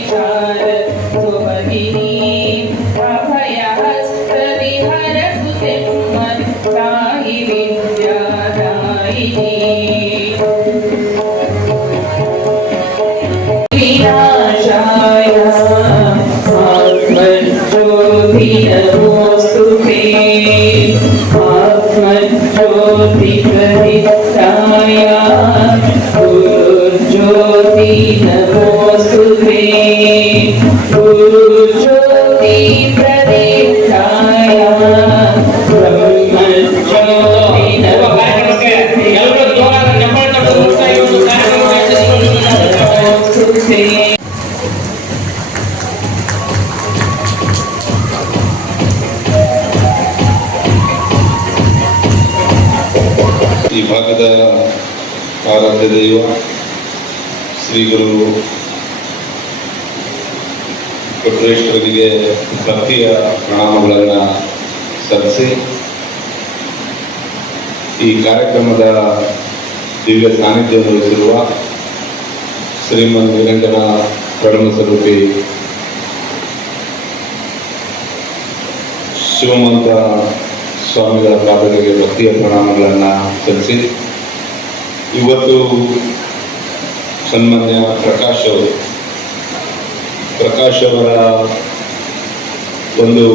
Thank you. ದಿವ್ಯ ಸಾನ್ನಿಧ್ಯ ವಹಿಸಿರುವ ಶ್ರೀಮನ್ ನಿರಂಜನ ಪ್ರಣಮ ಸ್ವರೂಪಿ ಶಿವಮಂತ ಸ್ವಾಮಿಗಳ ಪಾದಗಳಿಗೆ ಭಕ್ತಿಯ ಪ್ರಣಾಮಗಳನ್ನು ಸಲ್ಲಿಸಿ, ಇವತ್ತು ಸನ್ಮಾನ್ಯ ಪ್ರಕಾಶ್ ಅವರು, ಪ್ರಕಾಶ್ ಅವರ ಒಂದು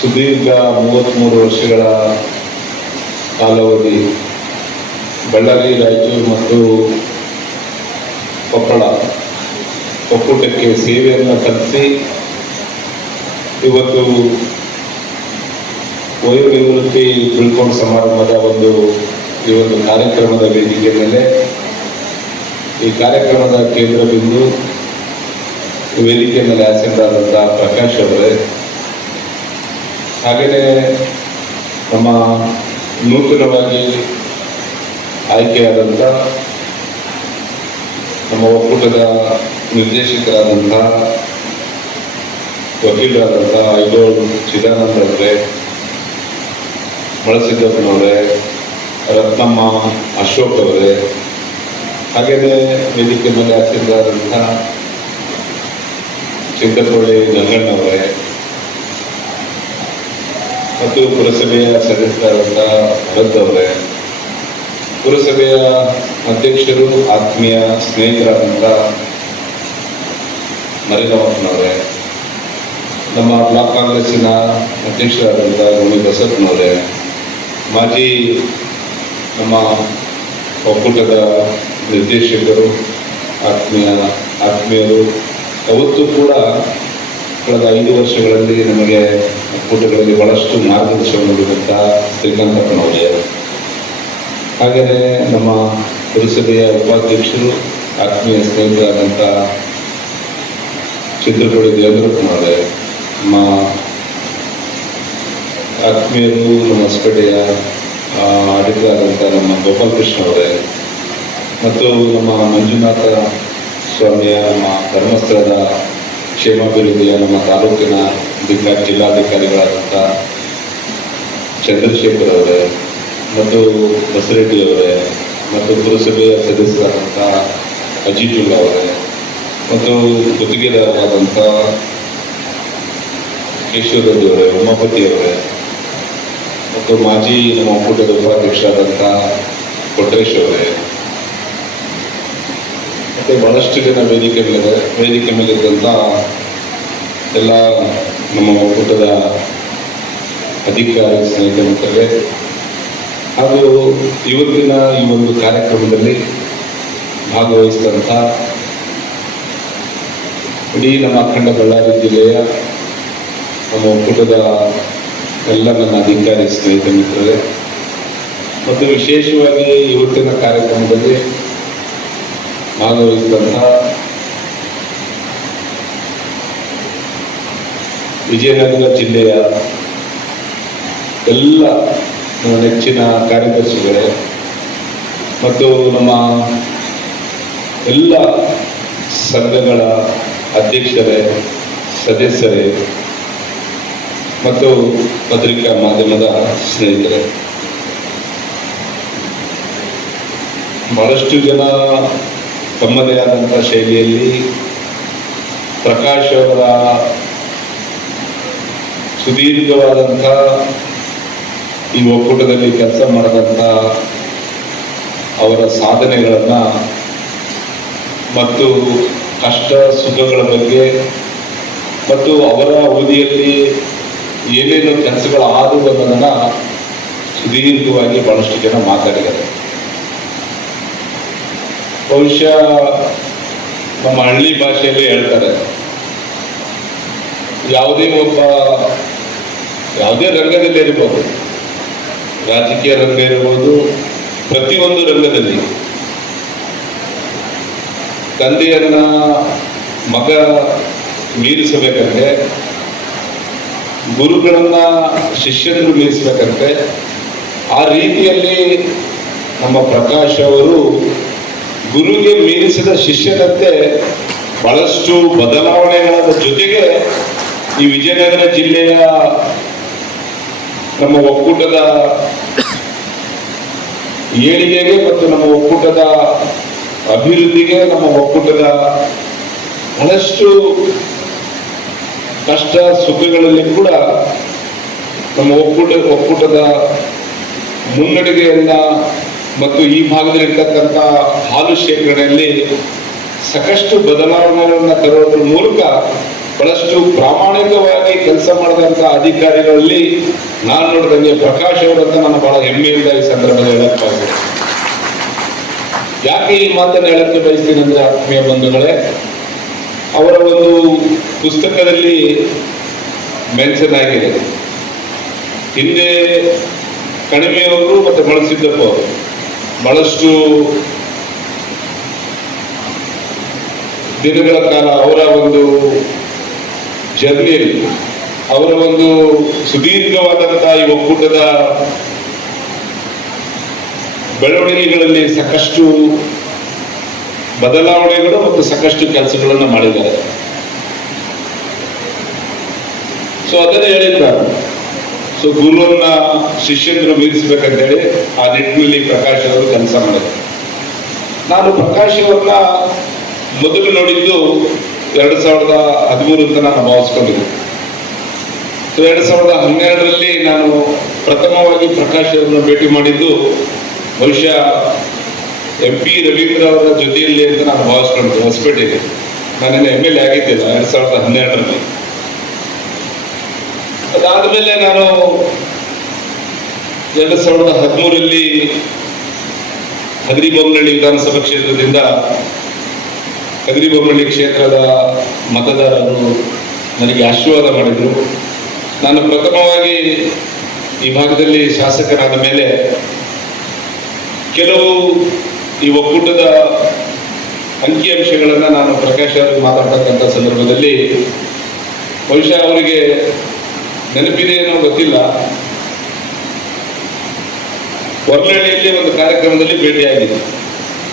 ಸುದೀರ್ಘ ಮೂವತ್ತ್ಮೂರು ವರ್ಷಗಳ ಕಾಲಾವಧಿ ಬಳ್ಳಾರಿ ರಾಯಚೂರು ಮತ್ತು ಕೊಪ್ಪಳ ಒಕ್ಕೂಟಕ್ಕೆ ಸೇವೆಯನ್ನು ಸಲ್ಲಿಸಿ ಇವತ್ತು ವಯೋನಿವೃತ್ತಿ ತಿಳ್ಕೊಂಡು ಸಮಾರಂಭದ ಒಂದು ಈ ಒಂದು ಕಾರ್ಯಕ್ರಮದ ವೇದಿಕೆ ಮೇಲೆ ಈ ಕಾರ್ಯಕ್ರಮದ ಕೇಂದ್ರ ಬಿಂದು ವೇದಿಕೆ ಮೇಲೆ ಆಸೀನರಾದಂಥ ಪ್ರಕಾಶ್ ಅವರೇ. ಹಾಗೆಯೇ ನಮ್ಮ ನೂತನವಾಗಿ ಆಯ್ಕೆಯಾದಂಥ ನಮ್ಮ ಒಕ್ಕೂಟದ ನಿರ್ದೇಶಕರಾದಂಥ ವಕೀಲರಾದಂಥ ಐದೋಳು ಚಿದಾನಂದ ಅವರೇ ಬಳಸಿದ್ದಪ್ಪನವರೇ ರತ್ನಮ್ಮ ಅಶೋಕ್ ಅವರೇ ಹಾಗೆಯೇ ವೇದಿಕೆ ಮೇಲೆ ಹಾಕಿದ್ದಾದಂಥ ಚಿಂತಪಳ್ಳಿ ಗಂಗಣ್ಣವರೇ, ಮತ್ತು ಪುರಸಭೆಯ ಸದಸ್ಯರಾದಂಥ ಭರತ್ ಅವರೇ. ಪುರಸಭೆಯ ಅಧ್ಯಕ್ಷರು, ಆತ್ಮೀಯ ಸ್ನೇಹಿತರಾದಂಥ ಮರಿನವಪ್ಪನವರೇ ನಮ್ಮ ಬ್ಲಾಕ್ ಕಾಂಗ್ರೆಸ್ಸಿನ ಅಧ್ಯಕ್ಷರಾದಂಥ ಗೋವಿ ಬಸಪ್ಪನವರೇ ಮಾಜಿ ನಮ್ಮ ಒಕ್ಕೂಟದ ನಿರ್ದೇಶಕರು, ಆತ್ಮೀಯ, ಆತ್ಮೀಯರು, ಅವತ್ತು ಕೂಡ ಕಳೆದ ಐದು ವರ್ಷಗಳಲ್ಲಿ ನಮಗೆ ಒಕ್ಕೂಟಗಳಲ್ಲಿ ಬಹಳಷ್ಟು ಮಾರ್ಗದರ್ಶನ ನೀಡಿದಂಥ ಶ್ರೀಕಾಂತಪ್ಪನವರೇ. ಹಾಗೆಯೇ ನಮ್ಮ ಪುರಸಭೆಯ ಉಪಾಧ್ಯಕ್ಷರು, ಆತ್ಮೀಯ ಸ್ನೇಹಿತರಾದಂಥ ದೇವರು ದೇವೇಂದ್ರಪ್ಪನವರೇ ನಮ್ಮ ಆತ್ಮೀಯರು, ನಮ್ಮ ಹೊಸಪೇಟೆಯ ಆಡಿತರಾದಂಥ ನಮ್ಮ ಗೋಪಾಲ್ ಕೃಷ್ಣ ಅವರೇ, ಮತ್ತು ನಮ್ಮ ಮಂಜುನಾಥ ಸ್ವಾಮಿಯ, ನಮ್ಮ ಧರ್ಮಸ್ಥಳದ ಕ್ಷೇಮಾಭಿವೃದ್ಧಿಯ, ನಮ್ಮ ತಾಲೂಕಿನ ಅಧಿಕಾರಿ ಜಿಲ್ಲಾಧಿಕಾರಿಗಳಾದಂಥ ಚಂದ್ರಶೇಖರ್ ಅವರೇ ಮತ್ತು ಬಸರೆಡ್ಡಿ ಅವರೇ ಮತ್ತು ಪುರಸಭೆಯ ಸದಸ್ಯರಾದಂಥ ಅಜಿತುಲ್ಲಾ ಅವರೇ ಮತ್ತು ಗುತ್ತಿಗೆದಾರರಾದಂಥ ಕೇಶವ ರೆಡ್ಡಿ ಅವರೇ, ಉಮಾಪತಿ ಅವರೇ ಮತ್ತು ಮಾಜಿ ನಮ್ಮ ಒಕ್ಕೂಟದ ಉಪಾಧ್ಯಕ್ಷರಾದಂಥ ಕೊಟ್ರೇಶ್ ಅವರೇ. ಮತ್ತು ಬಹಳಷ್ಟು ಜನ ವೇದಿಕೆ ಮೇಲೆ ವೇದಿಕೆ ಮೇಲೆ ಇದ್ದಂಥ ಎಲ್ಲ ನಮ್ಮ ಒಕ್ಕೂಟದ ಅಧಿಕಾರಿ ಸ್ನೇಹಿತ ಮಿತ್ರರೇ ಹಾಗೂ ಇವತ್ತಿನ ಈ ಒಂದು ಕಾರ್ಯಕ್ರಮದಲ್ಲಿ ಭಾಗವಹಿಸಿದಂಥ ಇಡೀ ನಮ್ಮ ಅಖಂಡ ಬಳ್ಳಾರಿ ಜಿಲ್ಲೆಯ ನಮ್ಮ ಒಕ್ಕೂಟದ ಎಲ್ಲ ನನ್ನ ಅಧಿಕಾರಿ ಸ್ನೇಹಿತ ಮಿತ್ರರೇ, ಮತ್ತು ವಿಶೇಷವಾಗಿ ಇವತ್ತಿನ ಕಾರ್ಯಕ್ರಮದಲ್ಲಿ ಭಾಗವಹಿಸಿದಂಥ ವಿಜಯನಗರ ಜಿಲ್ಲೆಯ ಎಲ್ಲ ನೆಚ್ಚಿನ ಕಾರ್ಯದರ್ಶಿಗಳೇ, ಮತ್ತು ನಮ್ಮ ಎಲ್ಲ ಸಂಘಗಳ ಅಧ್ಯಕ್ಷರೇ, ಸದಸ್ಯರೇ, ಮತ್ತು ಪತ್ರಿಕಾ ಮಾಧ್ಯಮದ ಸ್ನೇಹಿತರೆ. ಬಹಳಷ್ಟು ಜನ ತಮ್ಮದೇ ಆದಂಥ ಶೈಲಿಯಲ್ಲಿ ಪ್ರಕಾಶ್ ಅವರ ಸುದೀರ್ಘವಾದಂಥ ಈ ಒಕ್ಕೂಟದಲ್ಲಿ ಕೆಲಸ ಮಾಡಿದಂಥ ಅವರ ಸಾಧನೆಗಳನ್ನು ಮತ್ತು ಕಷ್ಟ ಸುಖಗಳ ಬಗ್ಗೆ ಮತ್ತು ಅವರ ಅವಧಿಯಲ್ಲಿ ಏನೇನು ಕೆಲಸಗಳು ಆದವು ಅನ್ನೋದನ್ನು ಸುದೀರ್ಘವಾಗಿ ಬಹಳಷ್ಟು ಜನ ಮಾತಾಡಿದ್ದಾರೆ. ಬಹುಶಃ ನಮ್ಮ ಹಳ್ಳಿ ಭಾಷೆಯಲ್ಲಿ ಹೇಳ್ತಾರೆ. ಯಾವುದೇ ಒಬ್ಬ, ಯಾವುದೇ ರಂಗದಲ್ಲಿ ಇರ್ಬೋದು. ರಾಜಕೀಯ ರಂಗ ಇರಬಹುದು ಪ್ರತಿಯೊಂದು ರಂಗದಲ್ಲಿ. ತಂದೆಯನ್ನ ಮಗ ಮೀರಿಸಬೇಕಂತೆ ಗುರುಗಳನ್ನ ಶಿಷ್ಯರು ಮೀರಿಸಬೇಕಂತೆ ಆ ರೀತಿಯಲ್ಲಿ ನಮ್ಮ ಪ್ರಕಾಶ್ ಅವರು ಗುರುಗೆ ಮೀರಿಸಿದ ಶಿಷ್ಯನಂತೆ ಬಹಳಷ್ಟು ಬದಲಾವಣೆಗಳ ಜೊತೆಗೆ ಈ ವಿಜಯನಗರ ಜಿಲ್ಲೆಯ ನಮ್ಮ ಒಕ್ಕೂಟದ ಏಳಿಗೆಗೆ ಮತ್ತು ನಮ್ಮ ಒಕ್ಕೂಟದ ಅಭಿವೃದ್ಧಿಗೆ, ನಮ್ಮ ಒಕ್ಕೂಟದ ಬಹಳಷ್ಟು ಕಷ್ಟ ಸುಖಗಳಲ್ಲಿ ಕೂಡ ನಮ್ಮ ಒಕ್ಕೂಟ, ಒಕ್ಕೂಟದ ಮುನ್ನಡಿಗೆಯನ್ನ ಮತ್ತು ಈ ಭಾಗದಲ್ಲಿರ್ತಕ್ಕಂಥ ಹಾಲು ಶೇಖರಣೆಯಲ್ಲಿ ಸಾಕಷ್ಟು ಬದಲಾವಣೆಗಳನ್ನು ತರೋದ್ರ ಮೂಲಕ ಬಹಳಷ್ಟು ಪ್ರಾಮಾಣಿಕವಾಗಿ ಕೆಲಸ ಮಾಡಿದಂತಹ ಅಧಿಕಾರಿಗಳಲ್ಲಿ ನಾನು ನೋಡಿದಂಗೆ ಪ್ರಕಾಶ್ ಅವರಂತ ನಾನು ಬಹಳ ಹೆಮ್ಮೆಯಿಂದ ಈ ಸಂದರ್ಭದಲ್ಲಿ ಹೇಳಕ್ಕಾಗ ಯಾಕೆ ಈ ಮಾತನ್ನು ಹೇಳಕ್ಕೆ ಬಯಸ್ತೀನಿ ಅಂದ್ರೆ ಆತ್ಮೀಯ ಬಂಧುಗಳೇ, ಅವರ ಒಂದು ಪುಸ್ತಕದಲ್ಲಿ ಮೆನ್ಷನ್ ಆಗಿದೆ. ಹಿಂದೆ ಕಣಿವೆಯವರು ಮತ್ತು ಬಳಸಿದ್ದಪ್ಪ ಅವರು ಬಹಳಷ್ಟು ದಿನಗಳ ಕಾಲ ಅವರ ಒಂದು ಜರ್ನಿಯಲ್ಲಿ ಅವರ ಒಂದು ಸುದೀರ್ಘವಾದಂತಹ ಈ ಒಕ್ಕೂಟದ ಬೆಳವಣಿಗೆಗಳಲ್ಲಿ ಸಾಕಷ್ಟು ಬದಲಾವಣೆಗಳು ಮತ್ತು ಸಾಕಷ್ಟು ಕೆಲಸಗಳನ್ನು ಮಾಡಿದ್ದಾರೆ. ಸೊ ಅದನ್ನೇ ಹೇಳಿದ್ದಾರೆ ಸೊ ಗುರುವನ್ನ ಮೀರಿಸಬೇಕಂತ ಹೇಳಿ ಆ ನಿಟ್ಟಿನಲ್ಲಿ ಪ್ರಕಾಶ್ ಅವರು ಕೆಲಸ ಮಾಡಿದ್ದಾರೆ ನಾನು ಪ್ರಕಾಶ್ ಅವರನ್ನ ಮೊದಲು ನೋಡಿದ್ದು ಎರಡು ಸಾವಿರದ ಹದಿಮೂರು ಅಂತ ನಾನು ಭಾವಿಸ್ಕೊಂಡಿದ್ದೆ. ಸೊ ಎರಡು ಸಾವಿರದ ಹನ್ನೆರಡರಲ್ಲಿ ನಾನು ಪ್ರಥಮವಾಗಿ ಪ್ರಕಾಶ್ ಅವರನ್ನು ಭೇಟಿ ಮಾಡಿದ್ದು ಬಹುಶಃ ಎಂ ಪಿ ರವೀಂದ್ರ ಅವರ ಜೊತೆಯಲ್ಲಿ ಅಂತ ನಾನು ಭಾವಿಸ್ಕೊಂಡಿದ್ದೆ ಹೊಸಪೇಟೆಗೆ ನಾನೇನು ಎಂ ಎಲ್ ಎ ಆಗಿದ್ದಿಲ್ಲ, ಎರಡು ಸಾವಿರದ ಹನ್ನೆರಡರಲ್ಲಿ. ಅದಾದ್ಮೇಲೆ ನಾನು ಎರಡು ಸಾವಿರದ ಹದಿಮೂರರಲ್ಲಿ ಹಗರಿಬೊಮ್ಮನಹಳ್ಳಿ ವಿಧಾನಸಭಾ ಕ್ಷೇತ್ರದಿಂದ ಹಗರಿಬೊಮ್ಮನಹಳ್ಳಿ ಕ್ಷೇತ್ರದ ಮತದಾರರು ನನಗೆ ಆಶೀರ್ವಾದ ಮಾಡಿದರು. ನಾನು ಪ್ರಥಮವಾಗಿ ಈ ಭಾಗದಲ್ಲಿ ಶಾಸಕರಾದ ಮೇಲೆ ಕೆಲವು ಈ ಒಕ್ಕೂಟದ ಅಂಕಿಅಂಶಗಳನ್ನು ನಾನು ಪ್ರಕಾಶ್ ಅವರು ಮಾತಾಡ್ತಕ್ಕಂಥ ಸಂದರ್ಭದಲ್ಲಿ ಬಹುಶಃ ಅವರಿಗೆ ನೆನಪಿದೆ ಏನೋ ಗೊತ್ತಿಲ್ಲ. ಹೊರನಹಳ್ಳಿಯಲ್ಲಿ ಒಂದು ಕಾರ್ಯಕ್ರಮದಲ್ಲಿ ಭೇಟಿಯಾಗಿದೆ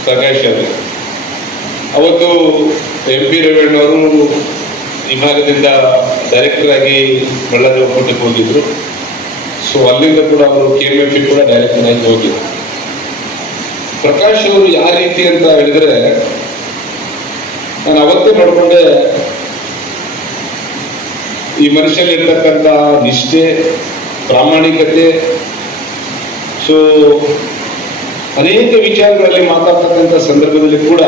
ಪ್ರಕಾಶ್ ಅವರು. ಅವತ್ತು ಎಂ ಪಿ ರೇವಣ್ಣವರು ಈ ಭಾಗದಿಂದ ಡೈರೆಕ್ಟರ್ ಆಗಿ ಬಳ್ಳಾರಿ ಒಕ್ಕೂಟಕ್ಕೆ ಹೋಗಿದ್ರು. ಸೊ ಅಲ್ಲಿಂದ ಕೂಡ ಅವರು ಕೆ ಎಂ ಎಫ್ ಕೂಡ ಡೈರೆಕ್ಟರ್ ಆಗಿ ಹೋಗಿದ್ರು. ಪ್ರಕಾಶ್ ಅವರು ಯಾವ ರೀತಿ ಅಂತ ಹೇಳಿದ್ರೆ, ನಾನು ಅವತ್ತೇ ನೋಡಿಕೊಂಡೆ. ಈ ಮನುಷ್ಯಲ್ಲಿರ್ತಕ್ಕಂಥ ನಿಷ್ಠೆ, ಪ್ರಾಮಾಣಿಕತೆ ಸೊ ಅನೇಕ ವಿಚಾರಗಳಲ್ಲಿ ಮಾತಾಡ್ತಕ್ಕಂಥ ಸಂದರ್ಭದಲ್ಲಿ ಕೂಡ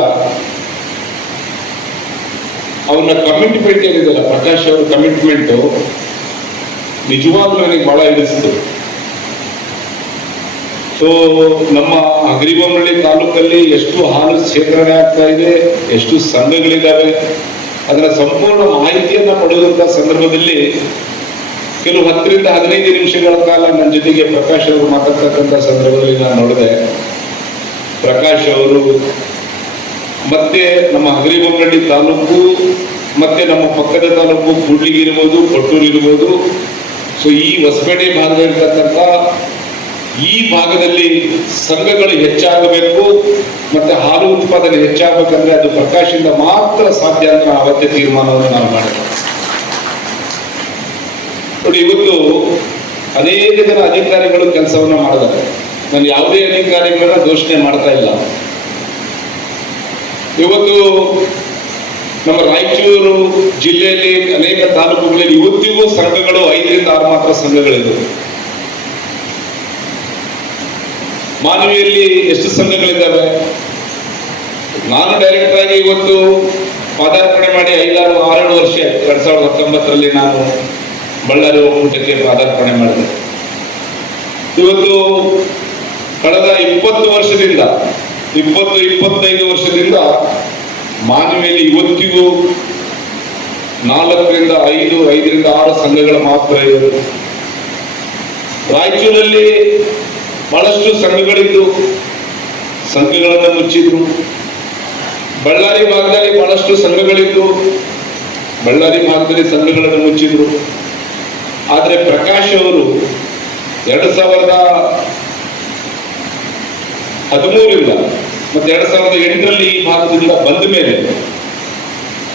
ಅವ್ರನ್ನ ಕಮಿಟ್ಮೆಂಟ್ ಏನಿದೆಯಲ್ಲ, ಪ್ರಕಾಶ್ ಅವ್ರ ಕಮಿಟ್ಮೆಂಟು ನಿಜವಾಗ್ಲೂ ನನಗೆ ಬಹಳ ಹಿಡಿಸ್ತು. ಸೊ ನಮ್ಮ ಅಗ್ರಿಬೊಮ್ಮಳ್ಳಿ ತಾಲೂಕಲ್ಲಿ ಎಷ್ಟು ಹಾಲು ಶೇಖರಣೆ ಆಗ್ತಾ ಇದೆ, ಎಷ್ಟು ಸಂಘಗಳಿದ್ದಾವೆ ಅದರ ಸಂಪೂರ್ಣ ಮಾಹಿತಿಯನ್ನು ಪಡೆಯುವಂತ ಸಂದರ್ಭದಲ್ಲಿ ಕೆಲವು ಹತ್ತರಿಂದ ಹದಿನೈದು ನಿಮಿಷಗಳ ಕಾಲ ನನ್ನ ಜೊತೆಗೆ ಪ್ರಕಾಶ್ ಅವರು ಮಾತಾಡ್ತಕ್ಕಂಥ ಸಂದರ್ಭದಲ್ಲಿ ನಾನು ನೋಡಿದೆ. ಪ್ರಕಾಶ್ ಅವರು ಮತ್ತೆ ನಮ್ಮ ಹಗರಿಬೊಮ್ಮನಹಳ್ಳಿ ತಾಲೂಕು, ಮತ್ತೆ ನಮ್ಮ ಪಕ್ಕದ ತಾಲೂಕು ಕೂಡ್ಲಿಗೆ ಇರ್ಬೋದು ಕೊಟ್ಟೂರು ಇರ್ಬೋದು. ಸೊ ಈ ಹೊಸಪೇಟೆ ಭಾಗದಲ್ಲಿರ್ತಕ್ಕಂಥ ಈ ಭಾಗದಲ್ಲಿ ಸಂಘಗಳು ಹೆಚ್ಚಾಗಬೇಕು, ಮತ್ತೆ ಹಾಲು ಉತ್ಪಾದನೆ ಹೆಚ್ಚಾಗಬೇಕಂದ್ರೆ ಅದು ಪ್ರಕಾಶಿಂದ ಮಾತ್ರ ಸಾಧ್ಯ ಅಂತ ಅವತ್ತೇ ತೀರ್ಮಾನವನ್ನು ನಾವು ಮಾಡಿದ್ವಿ. ನೋಡಿ, ಇವತ್ತು ಅನೇಕ ಜನ ಅಧಿಕಾರಿಗಳು ಕೆಲಸವನ್ನ ಮಾಡಿದ್ದಾರೆ. ನಾನು ಯಾವುದೇ ಅಧಿಕಾರಿಗಳನ್ನ ಘೋಷಣೆ ಮಾಡ್ತಾ ಇಲ್ಲ. ಇವತ್ತು ನಮ್ಮ ರಾಯಚೂರು ಜಿಲ್ಲೆಯಲ್ಲಿ ಅನೇಕ ತಾಲೂಕುಗಳಲ್ಲಿ ಇವತ್ತಿಗೂ ಸಂಘಗಳು ಐದರಿಂದ ಆರು ಮಾತ್ರ ಸಂಘಗಳಿದ್ದವು. ಮಾನವಿಯಲ್ಲಿ ಎಷ್ಟು ಸಂಘಗಳಿದ್ದಾವೆ? ನಾನು ಡೈರೆಕ್ಟ್ ಆಗಿ ಇವತ್ತು ಪಾದಾರ್ಪಣೆ ಮಾಡಿ ಐದಾರು, ಆರೇಳು ವರ್ಷ. ಎರಡ್ ಸಾವಿರದ ಹತ್ತೊಂಬತ್ತರಲ್ಲಿ ನಾನು ಬಳ್ಳಾರಿ ಒಕ್ಕೂಟಕ್ಕೆ ಪಾದಾರ್ಪಣೆ ಮಾಡಿದೆ. ಇವತ್ತು ಕಳೆದ ಇಪ್ಪತ್ತು ವರ್ಷದಿಂದ ಇಪ್ಪತ್ತು ಇಪ್ಪತ್ತೈದು ವರ್ಷದಿಂದ ಮಾನವೇಲಿ ಇವತ್ತಿಗೂ ನಾಲ್ಕರಿಂದ ಐದು, ಐದರಿಂದ ಆರು ಸಂಘಗಳು ಮಾತ್ರ ಇವೆ. ರಾಯಚೂರಲ್ಲಿ ಬಹಳಷ್ಟು ಸಂಘಗಳಿದ್ದು, ಸಂಘಗಳನ್ನು ಮುಚ್ಚಿದ್ರು. ಬಳ್ಳಾರಿ ಭಾಗದಲ್ಲಿ ಬಹಳಷ್ಟು ಸಂಘಗಳಿದ್ದು, ಬಳ್ಳಾರಿ ಭಾಗದಲ್ಲಿ ಸಂಘಗಳನ್ನು ಮುಚ್ಚಿದ್ರು. ಆದರೆ ಪ್ರಕಾಶ್ ಅವರು ಎರಡು ಸಾವಿರದ ಹದಿಮೂರರಿಂದ ಮತ್ತೆ ಎರಡ್ ಸಾವಿರದ ಎಂಟರಲ್ಲಿ ಈ ಭಾಗದಿಂದ ಬಂದ ಮೇಲೆ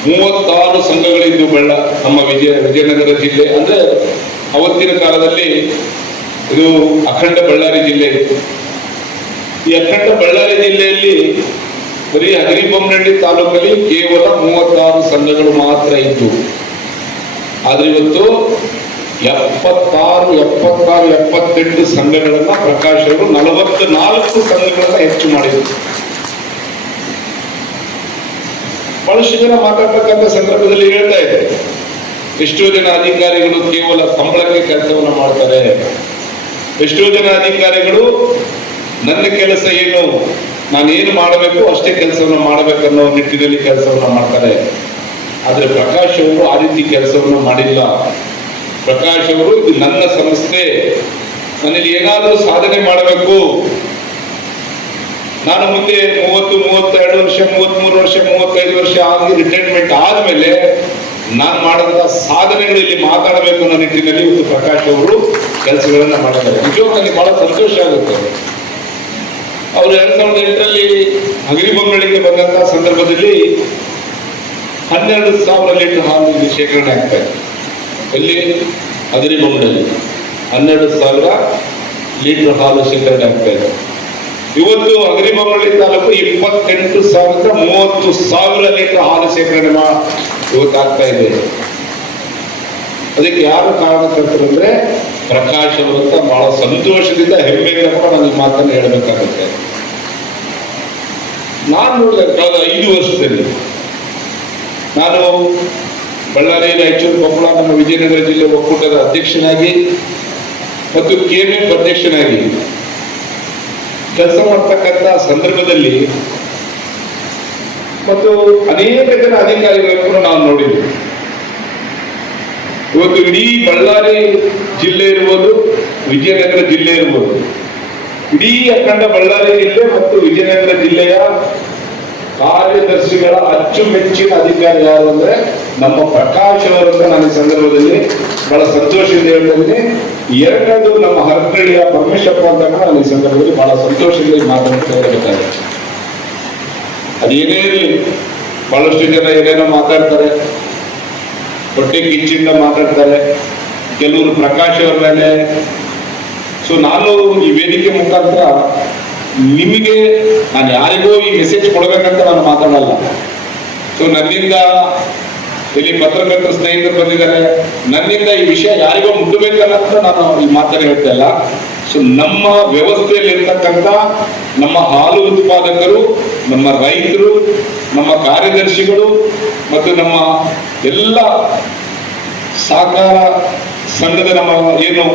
ಮೂವತ್ತಾರು ಸಂಘಗಳಿದ್ದು ಬೆಳ್ಳ ನಮ್ಮ ವಿಜಯ, ವಿಜಯನಗರ ಜಿಲ್ಲೆ. ಅಂದ್ರೆ ಅವತ್ತಿನ ಕಾಲದಲ್ಲಿ ಇದು ಅಖಂಡ ಬಳ್ಳಾರಿ ಜಿಲ್ಲೆ ಇತ್ತು ಈ ಅಖಂಡ ಬಳ್ಳಾರಿ ಜಿಲ್ಲೆಯಲ್ಲಿ ಬರೀ ಹಗರಿಬೊಮ್ಮನಹಳ್ಳಿ ತಾಲೂಕಲ್ಲಿ ಕೇವಲ ಮೂವತ್ತಾರು ಸಂಘಗಳು ಮಾತ್ರ ಇದ್ದು. ಆದ್ರೆ ಇವತ್ತು ಎಪ್ಪತ್ತಾರು ಎಪ್ಪತ್ತಾರು, ಎಪ್ಪತ್ತೆಂಟು ಸಂಘಗಳನ್ನ ಪ್ರಕಾಶ್ ಅವರು ನಲವತ್ತು ನಾಲ್ಕು ಸಂಘಗಳನ್ನ ಹೆಚ್ಚು ಮಾಡಿದರು. ಬಹಳಷ್ಟು ಜನ ಮಾತಾಡ್ತಕ್ಕಂಥ ಸಂದರ್ಭದಲ್ಲಿ ಹೇಳ್ತಾ ಇದೆ ಎಷ್ಟೋ ಜನ ಅಧಿಕಾರಿಗಳು ಕೇವಲ ಸಂಬಳಕ್ಕೆ ಕೆಲಸವನ್ನು ಮಾಡ್ತಾರೆ. ಎಷ್ಟೋ ಜನ ಅಧಿಕಾರಿಗಳು, ನನ್ನ ಕೆಲಸ ಏನು? ನಾನು ಏನು ಮಾಡಬೇಕು? ಅಷ್ಟೇ ಕೆಲಸವನ್ನು ಮಾಡಬೇಕನ್ನೋ ನಿಟ್ಟಿನಲ್ಲಿ ಕೆಲಸವನ್ನು ಮಾಡ್ತಾರೆ. ಆದರೆ ಪ್ರಕಾಶ್ ಅವರು ಆ ರೀತಿ ಕೆಲಸವನ್ನು ಮಾಡಿಲ್ಲ. ಪ್ರಕಾಶ್ ಅವರು ಇದು ನನ್ನ ಸಂಸ್ಥೆ. ನನ್ನಲ್ಲಿ ಏನಾದರೂ ಸಾಧನೆ ಮಾಡಬೇಕು. ನಾನು ಮುಂದೆ ಮೂವತ್ತು, ಮೂವತ್ತೆರಡು ವರ್ಷ ಮೂವತ್ಮೂರು ವರ್ಷ, ಮೂವತ್ತೈದು ವರ್ಷ ಆಗಿ ರಿಟೈರ್ಮೆಂಟ್ ಆದ್ಮೇಲೆ ನಾನು ಮಾಡಿದ ಸಾಧನೆಗಳು ಇಲ್ಲಿ ಮಾತಾಡಬೇಕು ಅನ್ನೋ ನಿಟ್ಟಿನಲ್ಲಿ ಇವತ್ತು ಪ್ರಕಾಶ್ ಅವರು ಕೆಲಸಗಳನ್ನ ಮಾಡಿದ್ದಾರೆ ನಿಜವಾಗ ನನಗೆ ಬಹಳ ಸಂತೋಷ ಆಗುತ್ತೆ. ಅವರು ಎರಡ್ ಸಾವಿರದ ಎಂಟರಲ್ಲಿ ಹಗರಿಬೊಮ್ಮಳಿಗೆ ಬಂದಂತಹ ಸಂದರ್ಭದಲ್ಲಿ ಹನ್ನೆರಡು ಸಾವಿರ ಲೀಟರ್ ಹಾಲು ಇಲ್ಲಿ ಶೇಖರಣೆ ಆಗ್ತಾ ಇದೆ ಎಲ್ಲಿ? ಹಗರಿಬೊಮ್ಮಳಲ್ಲಿ ಹನ್ನೆರಡು ಸಾವಿರ ಲೀಟರ್ ಹಾಲು ಶೇಖರಣೆ ಆಗ್ತಾ ಇದೆ. ಇವತ್ತು ಅಗ್ರಿಬೊಮ್ಮಳ್ಳಿ ತಾಲೂಕು ಇಪ್ಪತ್ತೆಂಟು ಸಾವಿರದ ಮೂವತ್ತು ಸಾವಿರ ಲೀಟರ್ ಹಾಲು ಶೇಖರಣೆ ಇವತ್ತು ಆಗ್ತಾ ಇದೆ. ಅದಕ್ಕೆ ಯಾರು ಕಾರಣಕರ್ತರು ಅಂದ್ರೆ ಪ್ರಕಾಶ್ ಅವರಂತ ಬಹಳ ಸಂತೋಷದಿಂದ ಹೆಮ್ಮೆ ಕೂಡ ನಾನು ಈ ಮಾತನ್ನು ಹೇಳಬೇಕಾಗುತ್ತೆ. ನಾನು ನೋಡಿದೆ ಕಳೆದ ಐದು ವರ್ಷದಲ್ಲಿ ನಾನು ಬಳ್ಳಾರಿ ರಾಯಚೂರು ಕೊಪ್ಪಳ ನಮ್ಮ ವಿಜಯನಗರ ಜಿಲ್ಲೆ ಒಕ್ಕೂಟದ ಅಧ್ಯಕ್ಷನಾಗಿ ಮತ್ತು ಕೆಎಂಎಫ್ ಅಧ್ಯಕ್ಷನಾಗಿ ಕೆಲಸ ಮಾಡ್ತಕ್ಕಂಥ ಸಂದರ್ಭದಲ್ಲಿ ಮತ್ತು ಅನೇಕ ಜನ ಅಧಿಕಾರಿಗಳನ್ನು ನಾವು ನೋಡಿದ್ವಿ. ಇವತ್ತು ಇಡೀ ಬಳ್ಳಾರಿ ಜಿಲ್ಲೆ ಇರ್ಬೋದು, ವಿಜಯನಗರ ಜಿಲ್ಲೆ ಇರ್ಬೋದು. ಇಡೀ ಅಖಂಡ ಬಳ್ಳಾರಿ ಜಿಲ್ಲೆ ಮತ್ತು ವಿಜಯನಗರ ಜಿಲ್ಲೆಯ ಕಾರ್ಯದರ್ಶಿಗಳ ಅಚ್ಚುಮೆಚ್ಚಿನ ಅಧಿಕಾರಿ ಯಾರು ಅಂದ್ರೆ ನಮ್ಮ ಪ್ರಕಾಶ್ ಅಂತ ನಾನು ಈ ಸಂದರ್ಭದಲ್ಲಿ ಬಹಳ ಸಂತೋಷದಿಂದ ಹೇಳ್ತೀನಿ ಎರಡನೇದು ನಮ್ಮ ಹರಪಳ್ಳಿಯ ಪರಮೇಶಪ್ಪ ಅಂತ ನಾನು ಈ ಸಂದರ್ಭದಲ್ಲಿ ಬಹಳ ಸಂತೋಷದಿಂದ ಮಾತಾಡ್ತಾ ಇರಬೇಕಾಗಿದೆ ಅದೇನೇ ಇರಲಿ, ಬಹಳಷ್ಟು ಜನ ಏನೇನೋ ಮಾತಾಡ್ತಾರೆ ಹೊಟ್ಟೆ ಕಿಚ್ಚಿಂದ ಮಾತಾಡ್ತಾರೆ. ಕೆಲವರು ಪ್ರಕಾಶ್ ಅವರ ಮೇಲೆ. ಸೊ ನಾನು ಈ ವೇದಿಕೆ ಮುಖಾಂತರ ನಿಮಗೆ, ನಾನು ಯಾರಿಗೋ ಈ ಮೆಸೇಜ್ ಕೊಡಬೇಕಂತ ನಾನು ಮಾತಾಡಲ್ಲ. ಸೊ ನನ್ನಿಂದ ಇಲ್ಲಿ ಪತ್ರಕರ್ತರ ಸ್ನೇಹಿತರು ಬಂದಿದ್ದಾರೆ. ನನ್ನಿಂದ ಈ ವಿಷಯ ಯಾರಿಗೋ ಅಂತ ನಾನು ಈ ಮಾತನ್ನು ಹೇಳ್ತಾ ಇಲ್ಲ. ಸೊ ನಮ್ಮ ವ್ಯವಸ್ಥೆಯಲ್ಲಿ ಇರ್ತಕ್ಕಂಥ ನಮ್ಮ ಹಾಲು ಉತ್ಪಾದಕರು, ನಮ್ಮ ರೈತರು, ನಮ್ಮ ಕಾರ್ಯದರ್ಶಿಗಳು ಮತ್ತು ನಮ್ಮ ಎಲ್ಲ ಸಹಕಾರ ಸಂಘದ ನಮ್ಮ ಏನು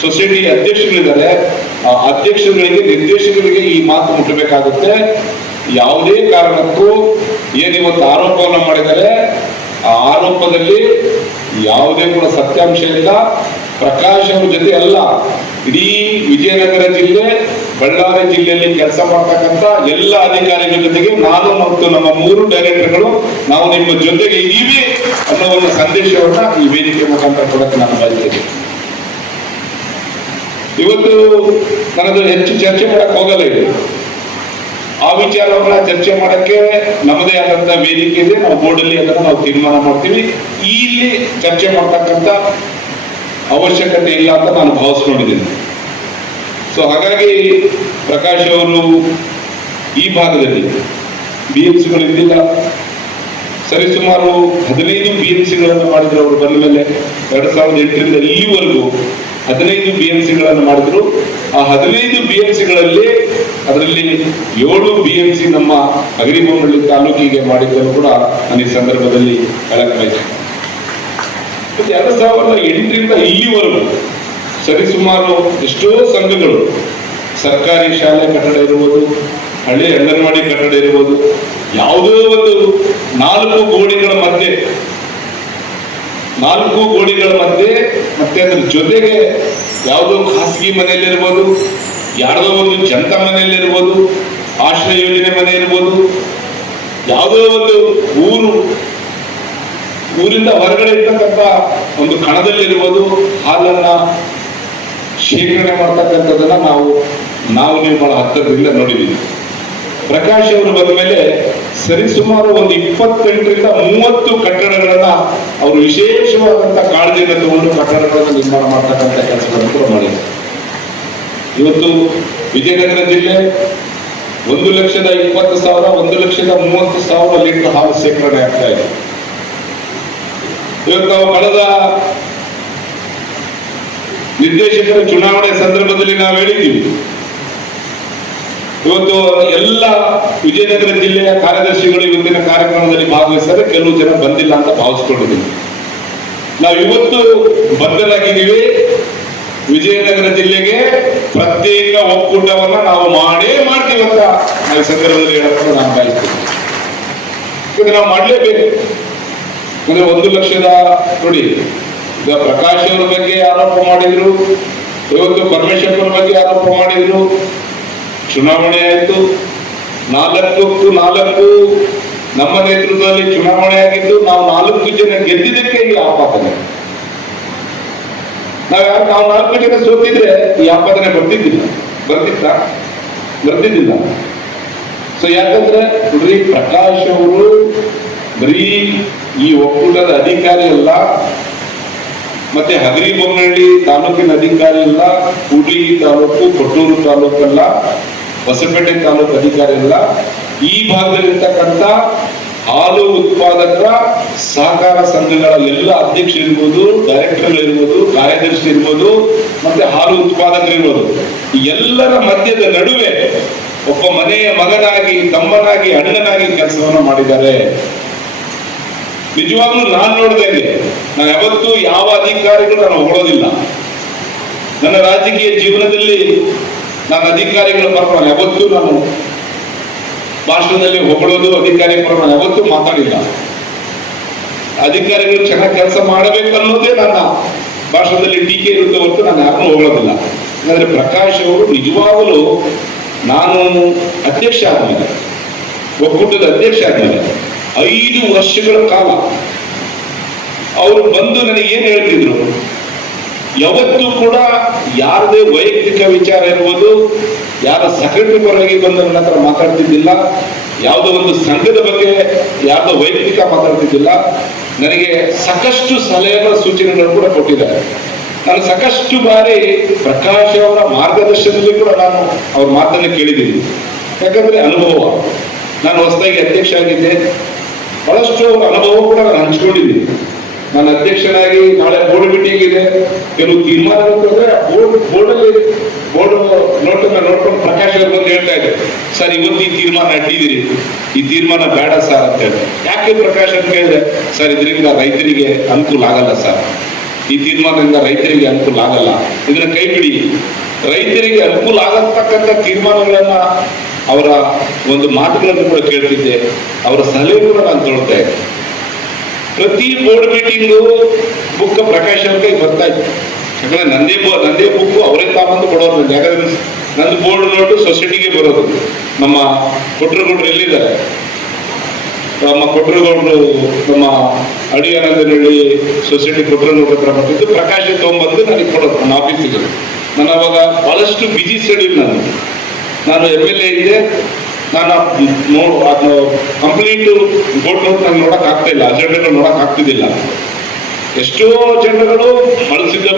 ಸೊಸೈಟಿ ಅಧ್ಯಕ್ಷಗಳಿದ್ದಾರೆ ಆ ಅಧ್ಯಕ್ಷರುಗಳಿಗೆ, ನಿರ್ದೇಶಕರಿಗೆ ಈ ಮಾತು ಮುಟ್ಟಬೇಕಾಗುತ್ತೆ. ಯಾವುದೇ ಕಾರಣಕ್ಕೂ ಏನಿವತ್ತು ಆರೋಪವನ್ನು ಮಾಡಿದರೆ ಆ ಆರೋಪದಲ್ಲಿ ಯಾವುದೇ ಕೂಡ ಸತ್ಯಾಂಶ ಇಲ್ಲ ಪ್ರಕಾಶ್ ಅವ್ರ ಜೊತೆ ಅಲ್ಲ. ಇಡೀ ವಿಜಯನಗರ ಜಿಲ್ಲೆ, ಬಳ್ಳಾರಿ ಜಿಲ್ಲೆಯಲ್ಲಿ ಕೆಲಸ ಮಾಡ್ತಕ್ಕಂಥ ಎಲ್ಲ ಅಧಿಕಾರಿಗಳ ಜೊತೆಗೆ ನಾನು ಮತ್ತು ನಮ್ಮ ಮೂರು ಡೈರೆಕ್ಟರ್ಗಳು, ನಾವು ನಿಮ್ಮ ಜೊತೆಗೆ ಇದ್ದೀವಿ ಅನ್ನೋ ಒಂದು ಸಂದೇಶವನ್ನ ಈ ವೇದಿಕೆ ಮುಖಾಂತರ ಕೊಡಕ್ಕೆ ನಾನು ಬಯಸ್ತೇನೆ ಇವತ್ತು ನನ್ನದು ಹೆಚ್ಚು ಚರ್ಚೆ ಮಾಡಕ್ ಹೋಗಲ್ಲ ಇದು. ಆ ವಿಚಾರವನ್ನ ಚರ್ಚೆ ಮಾಡಕ್ಕೆ ನಮ್ಮದೇ ಆದಂತ ವೇದಿಕೆ ಇದೆ. ನಾವು ಬೋರ್ಡ್ ಅಲ್ಲಿ ಅದನ್ನ ನಾವು ತೀರ್ಮಾನ ಮಾಡ್ತೀವಿ. ಇಲ್ಲಿ ಚರ್ಚೆ ಮಾಡ್ತಕ್ಕಂತ ಅವಶ್ಯಕತೆ ಇಲ್ಲ ಅಂತ ನಾನು ಭಾವಿಸ್ಕೊಂಡಿದ್ದೀನಿ. ಸೊ ಹಾಗಾಗಿ ಪ್ರಕಾಶ್ ಅವರು ಈ ಭಾಗದಲ್ಲಿ ಬಿ ಎಂ ಸಿಗಳು ಇದ್ದಿಲ್ಲ ಸರಿಸುಮಾರು ಹದಿನೈದು ಬಿ ಎಂ ಸಿಗಳನ್ನು ಮಾಡಿದ್ರು ಅವರು ಬಂದ ಮೇಲೆ ಎರಡ್ ಸಾವಿರದ ಎಂಟರಿಂದ ಇಲ್ಲಿವರೆಗೂ ಹದಿನೈದು ಬಿ ಎಂ ಸಿಗಳನ್ನು ಮಾಡಿದ್ರು. ಆ ಹದಿನೈದು ಬಿ ಎಂ ಸಿಗಳಲ್ಲಿ ಅದರಲ್ಲಿ ಏಳು ಬಿ ಎಂ ಸಿ ನಮ್ಮ ಅಗರಿಬೊಮ್ಮಳ್ಳಿ ತಾಲೂಕಿಗೆ ಮಾಡಿದ್ದನ್ನು ಕೂಡ ನಾನು ಈ ಸಂದರ್ಭದಲ್ಲಿ ಹೇಳಕ್ಕಾಯ್ತು ಮತ್ತೆ ಎರಡ್ ಸಾವಿರದ ಎಂಟರಿಂದ ಇಲ್ಲಿವರೆಗೂ ಸರಿಸುಮಾರು ಎಷ್ಟೋ ಸಂಘಗಳು, ಸರ್ಕಾರಿ ಶಾಲೆ ಕಟ್ಟಡ ಇರ್ಬೋದು, ಹಳ್ಳಿ ಅಂಗನವಾಡಿ ಕಟ್ಟಡ ಇರ್ಬೋದು, ಯಾವುದೋ ಒಂದು ನಾಲ್ಕು ಗೋಡೆಗಳ ಮಧ್ಯೆ, ನಾಲ್ಕು ಗೋಡೆಗಳ ಮಧ್ಯೆ ಮತ್ತೆ ಅದ್ರ ಜೊತೆಗೆ ಯಾವುದೋ ಖಾಸಗಿ ಮನೆಯಲ್ಲಿರ್ಬೋದು ಯಾರ್ದೋ ಒಂದು ಜನತಾ ಮನೆಯಲ್ಲಿರ್ಬೋದು, ಆಶ್ರಯ ಯೋಜನೆ ಮನೆ ಇರ್ಬೋದು ಯಾವುದೋ ಒಂದು ಊರು, ಊರಿಂದ ಹೊರಗಡೆ ಇರ್ತಕ್ಕಂಥ ಒಂದು ಕಣದಲ್ಲಿರ್ಬೋದು, ಹಾಲನ್ನ ಶೇಖರಣೆ ಮಾಡ್ತಕ್ಕಂಥದ್ದನ್ನ ನಾವು ನಾವು ನೀವು ಬಹಳ ಹತ್ತಿರದಿಂದ ನೋಡಿದ್ದೀವಿ ಪ್ರಕಾಶ್ ಅವರು ಬಂದ ಮೇಲೆ ಸರಿಸುಮಾರು ಒಂದು ಇಪ್ಪತ್ತೆಂಟರಿಂದ ಮೂವತ್ತು ಕಟ್ಟಡಗಳನ್ನ ಅವರು ವಿಶೇಷವಾದಂತ ಕಾಳಜಿಯನ್ನು ತಗೊಂಡು ಕಟ್ಟಡಗಳನ್ನು ನಿರ್ಮಾಣ ಮಾಡ್ತಕ್ಕಂಥ ಕೆಲಸಗಳನ್ನು ಕೂಡ ಮಾಡಿದ್ದಾರೆ ಇವತ್ತು ವಿಜಯನಗರ ಜಿಲ್ಲೆ ಒಂದು ಲಕ್ಷದ ಇಪ್ಪತ್ತು ಸಾವಿರ, ಒಂದು ಲಕ್ಷದ ಮೂವತ್ತು ಸಾವಿರ ಲೀಟರ್ ಹಾಲು ಶೇಖರಣೆ ಆಗ್ತಾ ಇದೆ. ಇವತ್ತು ನಾವು ಕಳೆದ ನಿರ್ದೇಶಕರ ಚುನಾವಣೆ ಸಂದರ್ಭದಲ್ಲಿ ನಾವು ಹೇಳಿದ್ದೀವಿ ಇವತ್ತು ಎಲ್ಲ ವಿಜಯನಗರ ಜಿಲ್ಲೆಯ ಕಾರ್ಯದರ್ಶಿಗಳು ಇವತ್ತಿನ ಕಾರ್ಯಕ್ರಮದಲ್ಲಿ ಭಾಗವಹಿಸಿದ್ರೆ ಕೆಲವು ಜನ ಬಂದಿಲ್ಲ ಅಂತ ಭಾವಿಸ್ಕೊಂಡಿದ್ದೀವಿ. ನಾವು ಇವತ್ತು ಬದ್ಧರಾಗಿದ್ದೀವಿ. ವಿಜಯನಗರ ಜಿಲ್ಲೆಗೆ ಪ್ರತ್ಯೇಕ ಒಕ್ಕೂಟವನ್ನ ನಾವು ಮಾಡೇ ಮಾಡ್ತೀವಿ ಅಂತ ನಾವು ಸಂದರ್ಭದಲ್ಲಿ ಹೇಳಕ್ಕೆ ನಾನು ಬಯಸ್ತೀನಿ. ಇದು ನಾವು ಮಾಡಲೇಬೇಕು. ಅಂದ್ರೆ ಒಂದು ಲಕ್ಷದ ನೋಡಿ, ಈಗ ಪ್ರಕಾಶ್ ಅವರ ಬಗ್ಗೆ ಆರೋಪ ಮಾಡಿದ್ರು, ಇವತ್ತು ಪರಮೇಶ್ವರ್ ಬಗ್ಗೆ ಆರೋಪ ಮಾಡಿದ್ರು. ಚುನಾವಣೆ ಆಯಿತು. ನಾಲ್ಕಕ್ಕೂ ನಾಲ್ಕು ನಮ್ಮ ನೇತೃತ್ವದಲ್ಲಿ ಚುನಾವಣೆ ಆಗಿದ್ದು ನಾವು ನಾಲ್ಕು ಜನ ಗೆದ್ದಿದ್ದಕ್ಕೆ ಈ ಆಪಾದನೆ. ನಾವ್ ಯಾರು ನಾವು ನಾಲ್ಕು ಜನ ಸೋತಿದ್ರೆ ಈ ಆಪಾದನೆ ಬರ್ತಿದ್ದಿಲ್ಲ. ಬರ್ತಿತ್ತ? ಬರ್ತಿದ್ದಿಲ್ಲ. ಸೊ ಯಾಕಂದ್ರೆ ನೋಡ್ರಿ ಪ್ರಕಾಶ್ ಅವರು ಬರೀ ಈ ಒಕ್ಕೂಟದ ಅಧಿಕಾರಿ ಅಲ್ಲ, ಮತ್ತೆ ಹಗರಿ ಬೊಮ್ಮನಹಳ್ಳಿ ತಾಲೂಕಿನ ಅಧಿಕಾರಿ ಅಲ್ಲ ಕೂಡ್ಲಿಗಿ ತಾಲೂಕು ಕೊಟ್ಟೂರು ತಾಲೂಕಲ್ಲ, ಹೊಸಪೇಟೆ ತಾಲೂಕು ಅಧಿಕಾರಿ ಅಲ್ಲ, ಈ ಭಾಗದಲ್ಲಿರ್ತಕ್ಕಂಥ ಹಾಲು ಉತ್ಪಾದಕರ ಸಹಕಾರ ಸಂಘಗಳ ಎಲ್ಲ ಡೈರೆಕ್ಟರ್ ಡೈರೆಕ್ಟರ್ಗಳಿರ್ಬೋದು ಕಾರ್ಯದರ್ಶಿ ಇರ್ಬೋದು, ಮತ್ತೆ ಹಾಲು ಉತ್ಪಾದಕರಿರ್ಬೋದು ಇರ್ಬೋದು. ಎಲ್ಲರ ಮಧ್ಯದ ನಡುವೆ ಒಬ್ಬ ಮನೆಯ ಮಗನಾಗಿ, ತಮ್ಮನಾಗಿ, ಅಣ್ಣನಾಗಿ ಕೆಲಸವನ್ನು ಮಾಡಿದ್ದಾರೆ. ನಿಜವಾಗ್ಲೂ ನಾನು ನೋಡಿದಂಗೆ ನಾನು ಯಾವತ್ತೂ ಯಾವ ಅಧಿಕಾರಿಗಳು ನಾನು ಹೊಗಳೋದಿಲ್ಲ. ನನ್ನ ರಾಜಕೀಯ ಜೀವನದಲ್ಲಿ ನಾನು ಅಧಿಕಾರಿಗಳ ಪರವಾಗಿ ಯಾವತ್ತೂ ನಾನು ಭಾಷಣದಲ್ಲಿ ಹೊಗಳೋದು ಅಧಿಕಾರಿ ಪರ ಯಾವತ್ತೂ ಮಾತಾಡಿಲ್ಲ. ಅಧಿಕಾರಿಗಳು ಚೆನ್ನಾಗಿ ಕೆಲಸ ಮಾಡಬೇಕು ಅನ್ನೋದೇ ನನ್ನ ಭಾಷಣದಲ್ಲಿ ಟೀಕೆ ಇರುತ್ತೆ ಹೊರತು ನಾನು ಯಾರನ್ನೂ ಹೊಗಳೋದಿಲ್ಲ. ಯಾಕಂದ್ರೆ ಪ್ರಕಾಶ್ ಅವರು ನಿಜವಾಗಲೂ ನಾನು ಅಧ್ಯಕ್ಷ ಆಗಲಿಲ್ಲ ಒಕ್ಕೂಟದ ಅಧ್ಯಕ್ಷ ಆಗಲಿಲ್ಲ ಐದು ವರ್ಷಗಳ ಕಾಲ ಅವರು ಬಂದು ನನಗೆ ಏನು ಹೇಳ್ತಿದ್ರು? ಯಾವತ್ತೂ ಕೂಡ ಯಾರದೇ ವೈಯಕ್ತಿಕ ವಿಚಾರ ಇರುವುದು ಯಾರ ಸೆಕ್ರೆಟರಿ ಪರವಾಗಿ ಬಂದು ನನ್ನ ಹತ್ರ ಮಾತಾಡ್ತಿದ್ದಿಲ್ಲ, ಯಾವುದೋ ಒಂದು ಸಂಘದ ಬಗ್ಗೆ ಯಾವುದೋ ವೈಯಕ್ತಿಕ ಮಾತಾಡ್ತಿದ್ದಿಲ್ಲ, ನನಗೆ ಸಾಕಷ್ಟು ಸಲಹೆಗಳ ಸೂಚನೆಗಳು ಕೂಡ ಕೊಟ್ಟಿದ್ದಾರೆ. ನಾನು ಸಾಕಷ್ಟು ಬಾರಿ ಪ್ರಕಾಶ್ ಅವರ ಮಾರ್ಗದರ್ಶನದಲ್ಲಿ ಕೂಡ ನಾನು ಅವ್ರ ಮಾತನ್ನ ಕೇಳಿದ್ದೀನಿ. ಯಾಕಂದ್ರೆ ಅನುಭವ. ನಾನು ಹೊಸದಾಗಿ ಅಧ್ಯಕ್ಷ ಆಗಿದ್ದೆ. ಬಹಳಷ್ಟು ಅವರ ಅನುಭವ ಕೂಡ ನಾನು ಹಂಚ್ಕೊಂಡಿದ್ದೀನಿ. ನಾನು ಅಧ್ಯಕ್ಷನಾಗಿ ನಾಳೆ ಬೋರ್ಡ್ ಮೀಟಿಂಗ್ ಇದೆ. ಕೆಲವು ತೀರ್ಮಾನ ಬೋರ್ಡ್ ಬೋರ್ಡ್ ಅಲ್ಲಿ ಬೋರ್ಡ್ ನೋಟನ್ನ ನೋಡ್ಕೊಂಡು ಪ್ರಕಾಶ್ ಅವ್ರು ಬಂದು ಹೇಳ್ತಾ ಇದ್ದಾರೆ ಸರ್, ಇವತ್ತು ಈ ತೀರ್ಮಾನ ಅಡ್ಡಿದಿರಿ ಈ ತೀರ್ಮಾನ ಬೇಡ ಸರ್, ಅಂತ ಹೇಳಿ. ಯಾಕೆ ಪ್ರಕಾಶ್ ಅಂತ ಕೇಳಿದ್ರೆ, ಸರ್, ಇದರಿಂದ ರೈತರಿಗೆ ಅನುಕೂಲ ಆಗಲ್ಲ ಸರ್. ಈ ತೀರ್ಮಾನದಿಂದ ರೈತರಿಗೆ ಅನುಕೂಲ ಆಗಲ್ಲ. ಇದನ್ನ ಕೈ ಬಿಡಿ ರೈತರಿಗೆ ಅನುಕೂಲ ಆಗತಕ್ಕಂಥ ತೀರ್ಮಾನಗಳನ್ನ ಅವರ ಒಂದು ಮಾತುಗಳನ್ನು ಕೂಡ ಕೇಳ್ತಿದ್ದೆ. ಅವರ ಸಲಹೆ ಕೂಡ ನಾನು ತೊಳ್ತಾ ಇದ್ದೆ. ಪ್ರತಿ ಬೋರ್ಡ್ ಮೀಟಿಂಗು ಬುಕ್ ಪ್ರಕಾಶ್ ಅವ್ರ ಕೈ ಬರ್ತಾ ಇತ್ತು ಯಾಕಂದ್ರೆ ನಂದೇ ಬೋ ನಂದೇ ಬುಕ್ ಅವರೇ ತಗೊಂಡು ಕೊಡೋದು ಯಾಕಂದ್ರೆ ನಂದು ಬೋರ್ಡ್ ನೋಟು ಸೊಸೈಟಿಗೆ ಬರೋದು. ನಮ್ಮ ಕೊಟ್ರುಗೌಡ್ರು ಎಲ್ಲಿದ್ದಾರೆ? ನಮ್ಮ ಕೊಟ್ರುಗೌಡರು ನಮ್ಮ ಅಡಿ ಹೇಳಿ ಸೊಸೈಟಿ ಕೊಟ್ರುಗೌಡ್ರ ಹತ್ರ ಬರ್ತಿದ್ದು. ಪ್ರಕಾಶ ತಗೊಂಬಂದು ನನಗೆ ಕೊಡೋದು ನನ್ನ ಆಫೀಸಿಗೆ ನಾನು ಅವಾಗ ಬಹಳಷ್ಟು ಬಿಜಿ ಸೆಡ್ಯೂಲ್ ನಾನು ನಾನು ಎಂ ಎಲ್ ಎ ಇದ್ದೆ ನಾನು ನೋ ಅದು ಕಂಪ್ಲೀಟ್ ಬೋರ್ಡ್ ನೋಟ್ ನಾನು ನೋಡಕ್ ಆಗ್ತಾ ಇಲ್ಲ ಅಜೆಂಡಗಳು ನೋಡಕ್ ಆಗ್ತಿದ್ದಿಲ್ಲ. ಎಷ್ಟೋ ಜನಗಳು ಮನಸ್ಸಿದ್ದ